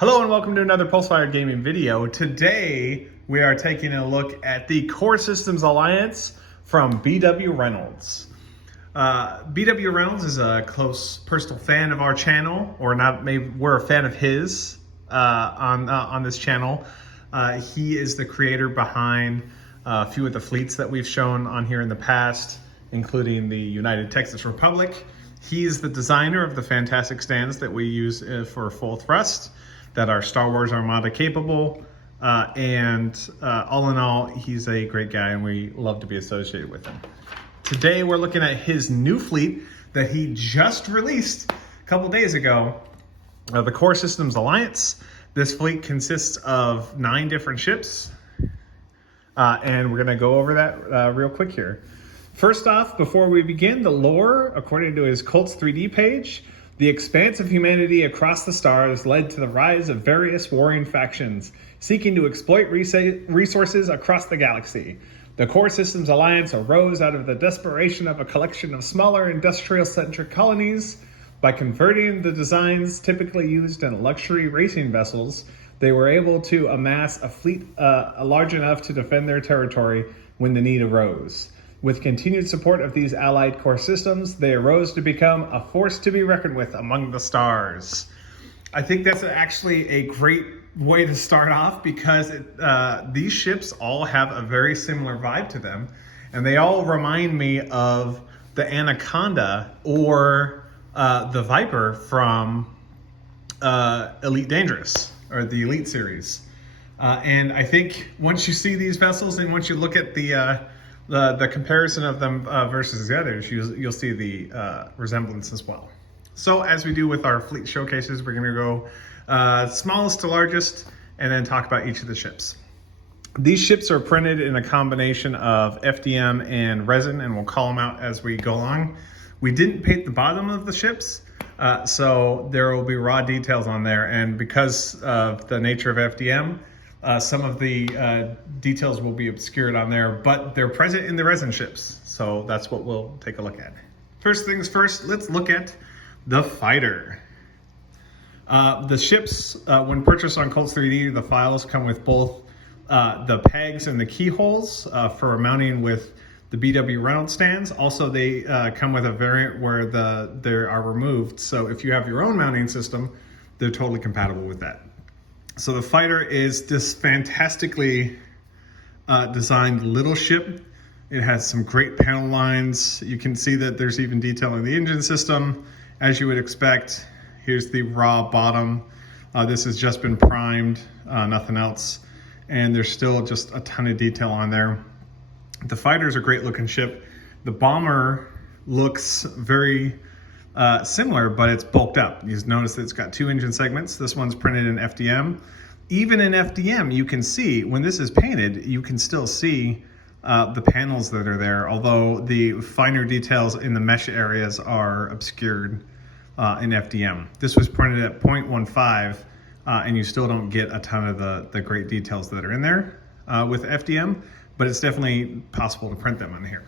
Hello and welcome to another Pulsefire Gaming video. Today we are taking a look at the Core Systems Alliance from Bwreynolds. Bwreynolds is a close personal fan of our channel, or not, maybe we're a fan of his on this channel. He is the creator behind a few of the fleets that we've shown on here in the past, including the United Texas Republic. He's the designer of the fantastic stands that we use for full thrust, that are Star Wars Armada capable, and all in all, he's a great guy and we love to be associated with him. Today we're looking at his new fleet that he just released a couple days ago, the Core Systems Alliance. This fleet consists of 9 different ships, and we're gonna go over that real quick here. First off, before we begin, the lore, according to his Cults 3D page, the expanse of humanity across the stars led to the rise of various warring factions seeking to exploit resources across the galaxy. The Core Systems Alliance arose out of the desperation of a collection of smaller industrial-centric colonies. By converting the designs typically used in luxury racing vessels, they were able to amass a fleet large enough to defend their territory when the need arose. With continued support of these allied core systems, they arose to become a force to be reckoned with among the stars. I think that's actually a great way to start off, because these ships all have a very similar vibe to them, and they all remind me of the Anaconda or the Viper from Elite Dangerous, or the Elite series. And I think once you see these vessels and once you look at the comparison of them versus the others, you'll see the resemblance as well. So as we do with our fleet showcases, we're gonna go smallest to largest and then talk about each of the ships. These ships are printed in a combination of FDM and resin, and we'll call them out as we go along. We didn't paint the bottom of the ships, so there will be raw details on there, and because of the nature of FDM, some of the details will be obscured on there, but they're present in the resin ships. So that's what we'll take a look at. First things first, let's look at the fighter. The ships, when purchased on Cults 3D, the files come with both the pegs and the keyholes for mounting with the Bwreynolds stands. Also, they come with a variant where they are removed. So if you have your own mounting system, they're totally compatible with that. So the fighter is this fantastically designed little ship. It has some great panel lines. You can see that there's even detail in the engine system, as you would expect. Here's the raw bottom. This has just been primed, nothing else. And there's still just a ton of detail on there. The fighter is a great looking ship. The bomber looks very similar, but it's bulked up. You notice that it's got 2 engine segments. This one's printed in FDM. Even in FDM, you can see, when this is painted, you can still see the panels that are there, although the finer details in the mesh areas are obscured in FDM. This was printed at 0.15, and you still don't get a ton of the great details that are in there with FDM, but it's definitely possible to print them on here.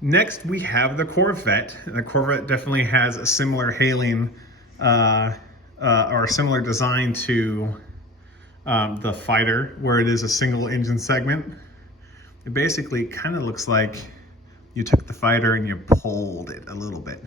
Next, we have the Corvette. The Corvette definitely has a similar hailing or a similar design to the fighter, where it is a single engine segment. It basically kind of looks like you took the fighter and you pulled it a little bit.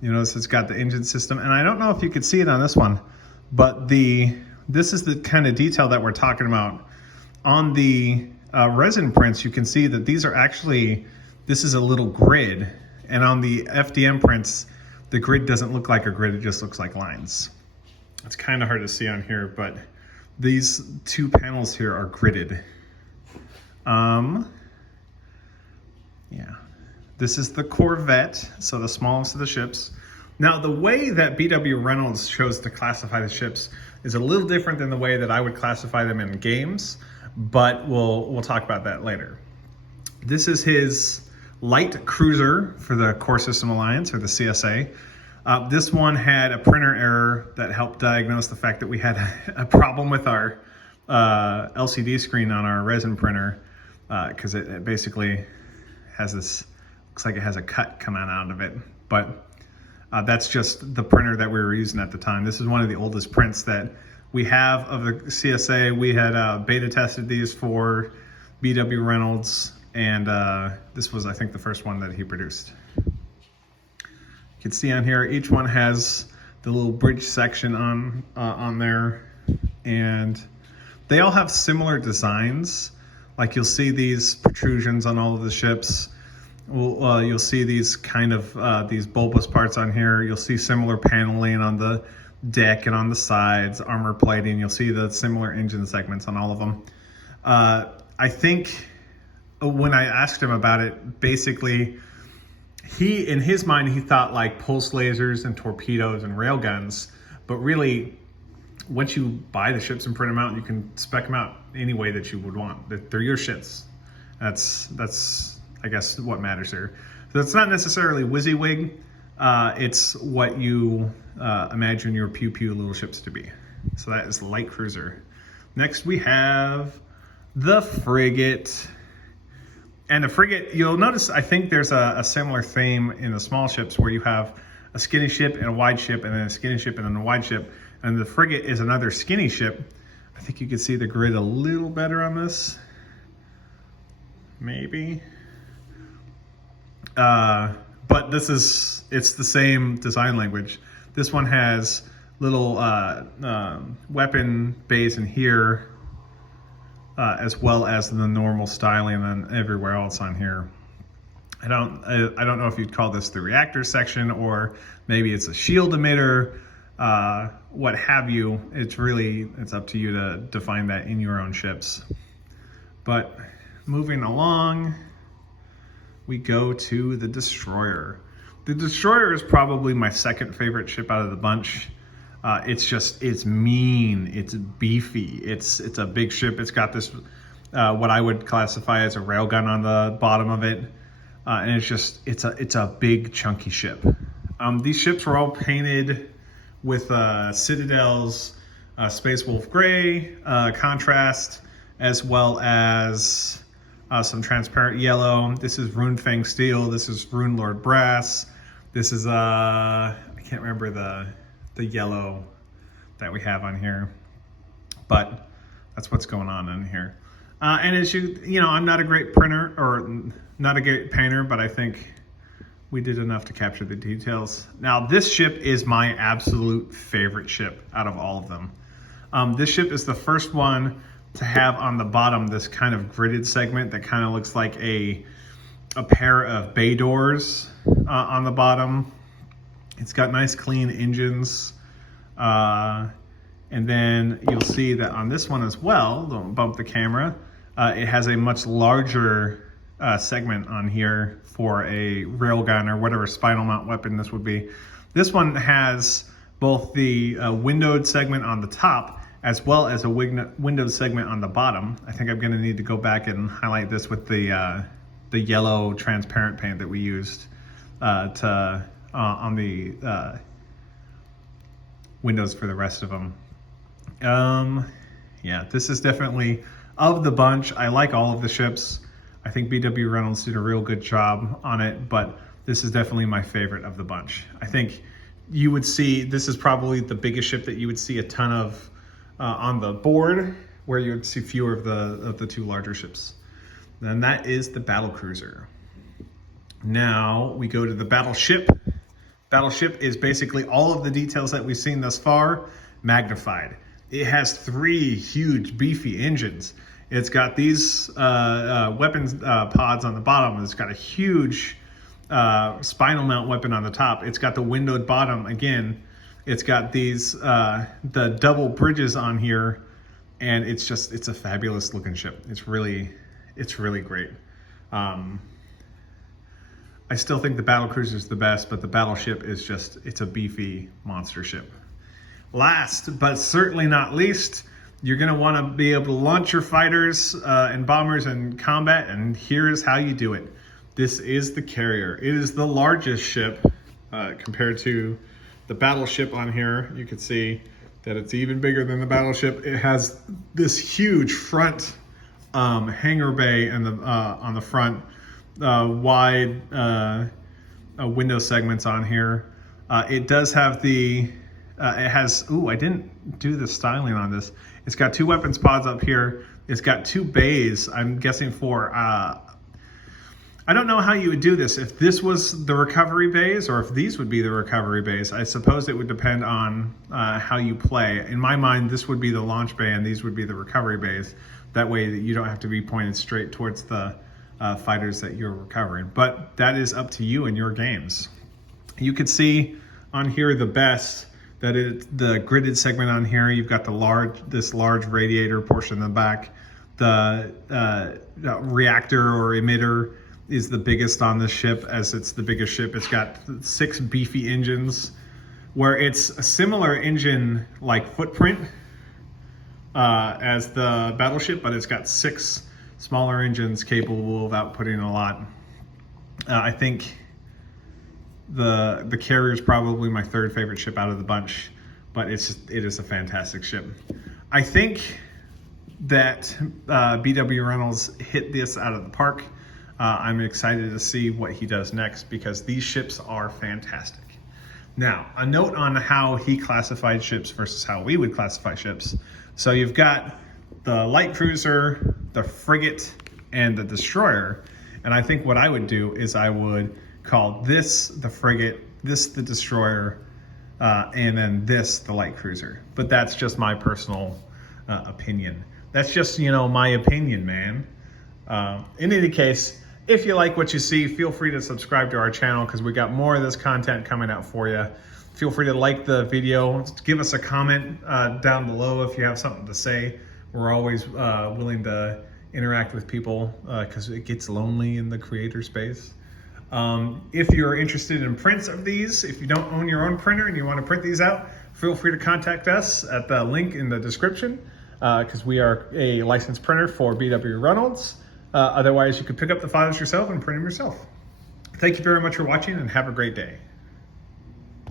You notice it's got the engine system, and I don't know if you could see it on this one, but this is the kind of detail that we're talking about. On the resin prints, you can see that these are actually, this is a little grid, and on the FDM prints, the grid doesn't look like a grid, it just looks like lines. It's kind of hard to see on here, but these 2 panels here are gridded. Yeah, this is the Corvette, so the smallest of the ships. Now, the way that Bwreynolds chose to classify the ships is a little different than the way that I would classify them in games, but we'll talk about that later. This is his light cruiser for the Core System Alliance, or the CSA. This one had a printer error that helped diagnose the fact that we had a problem with our LCD screen on our resin printer, because it basically has this, looks like it has a cut coming out of it. But That's just the printer that we were using at the time. This is one of the oldest prints that we have of the CSA. We had beta tested these for Bwreynolds, and this was, I think, the first one that he produced. You can see on here, each one has the little bridge section on there, and they all have similar designs. Like you'll see these protrusions on all of the ships. You'll see these kind of these bulbous parts on here. You'll see similar paneling on the deck and on the sides, armor plating. You'll see the similar engine segments on all of them. I think when I asked him about it, basically, in his mind, he thought like pulse lasers and torpedoes and railguns, but really, once you buy the ships and print them out, you can spec them out any way that you would want. They're your ships. That's I guess what matters here. So it's not necessarily WYSIWYG. It's what you imagine your pew pew little ships to be. So that is the light cruiser. Next we have the Frigate. And the Frigate, you'll notice, I think there's a similar theme in the small ships where you have a skinny ship and a wide ship, and then a skinny ship and then a wide ship. And the Frigate is another skinny ship. I think you can see the grid a little better on this. Maybe. But it's the same design language. This one has little weapon bays in here, as well as the normal styling and everywhere else on here. I don't know if you'd call this the reactor section, or maybe it's a shield emitter, what have you. It's up to you to define that in your own ships. But moving along, we go to the Destroyer. The Destroyer is probably my second favorite ship out of the bunch. It's mean, it's beefy, it's a big ship. It's got this, what I would classify as a railgun on the bottom of it. And it's a big chunky ship. These ships were all painted with Citadel's Space Wolf Gray contrast, as well as some transparent yellow. This is Runefang Steel. This is Rune Lord Brass. This is I can't remember the yellow that we have on here, but that's what's going on in here. And as you know, I'm not a great printer or not a great painter, but I think we did enough to capture the details. Now, this ship is my absolute favorite ship out of all of them. This ship is the first one to have on the bottom this kind of gridded segment that kind of looks like a pair of bay doors on the bottom. It's got nice clean engines. And then you'll see that on this one as well, don't bump the camera, it has a much larger segment on here for a railgun or whatever spinal mount weapon this would be. This one has both the windowed segment on the top as well as a windowed segment on the bottom. I think I'm going to need to go back and highlight this with the yellow transparent paint that we used on the windows for the rest of them. Yeah, this is definitely, of the bunch, I like all of the ships. I think Bwreynolds did a real good job on it, but this is definitely my favorite of the bunch. I think you would see, this is probably the biggest ship that you would see a ton of on the board, where you would see fewer of the two larger ships. Then that is the Battlecruiser. Now we go to the Battleship. Battleship is basically all of the details that we've seen thus far magnified. It has 3 huge beefy engines. It's got these weapons pods on the bottom. It's got a huge spinal mount weapon on the top. It's got the windowed bottom again. It's got these the double bridges on here, and it's a fabulous looking ship. It's really great. I still think the Battlecruiser is the best, but the Battleship is it's a beefy monster ship. Last, but certainly not least, you're going to want to be able to launch your fighters and bombers in combat, and here's how you do it. This is the Carrier. It is the largest ship compared to the Battleship on here. You can see that it's even bigger than the Battleship. It has this huge front hangar bay and on the front, wide window segments on here. It does have the, it has, ooh, I didn't do the styling on this. It's got 2 weapons pods up here. It's got 2 bays, I'm guessing for, I don't know how you would do this. If this was the recovery bays or if these would be the recovery bays, I suppose it would depend on how you play. In my mind, this would be the launch bay and these would be the recovery bays. That way that you don't have to be pointed straight towards the fighters that you're recovering. But that is up to you and your games. You could see on here the best that the gridded segment on here. You've got this large radiator portion in the back. The reactor or emitter is the biggest on the ship, as it's the biggest ship. It's got 6 beefy engines, where it's a similar engine like footprint as the Battleship, but it's got 6 smaller engines capable of outputting a lot. I think the carrier is probably my 3rd favorite ship out of the bunch, but it is a fantastic ship. I think that BW Reynolds hit this out of the park. I'm excited to see what he does next because these ships are fantastic. Now, a note on how he classified ships versus how we would classify ships. So you've got the light cruiser, the frigate, and the destroyer. And I think what I would do is I would call this the frigate, this the destroyer, and then this the light cruiser. But that's just my personal opinion. That's just, my opinion, man. In any case, if you like what you see, feel free to subscribe to our channel because we got more of this content coming out for you. Feel free to like the video, give us a comment down below if you have something to say. We're always willing to interact with people because it gets lonely in the creator space. If you're interested in prints of these, if you don't own your own printer and you want to print these out, feel free to contact us at the link in the description because we are a licensed printer for BW Reynolds. Otherwise, you could pick up the files yourself and print them yourself. Thank you very much for watching and have a great day.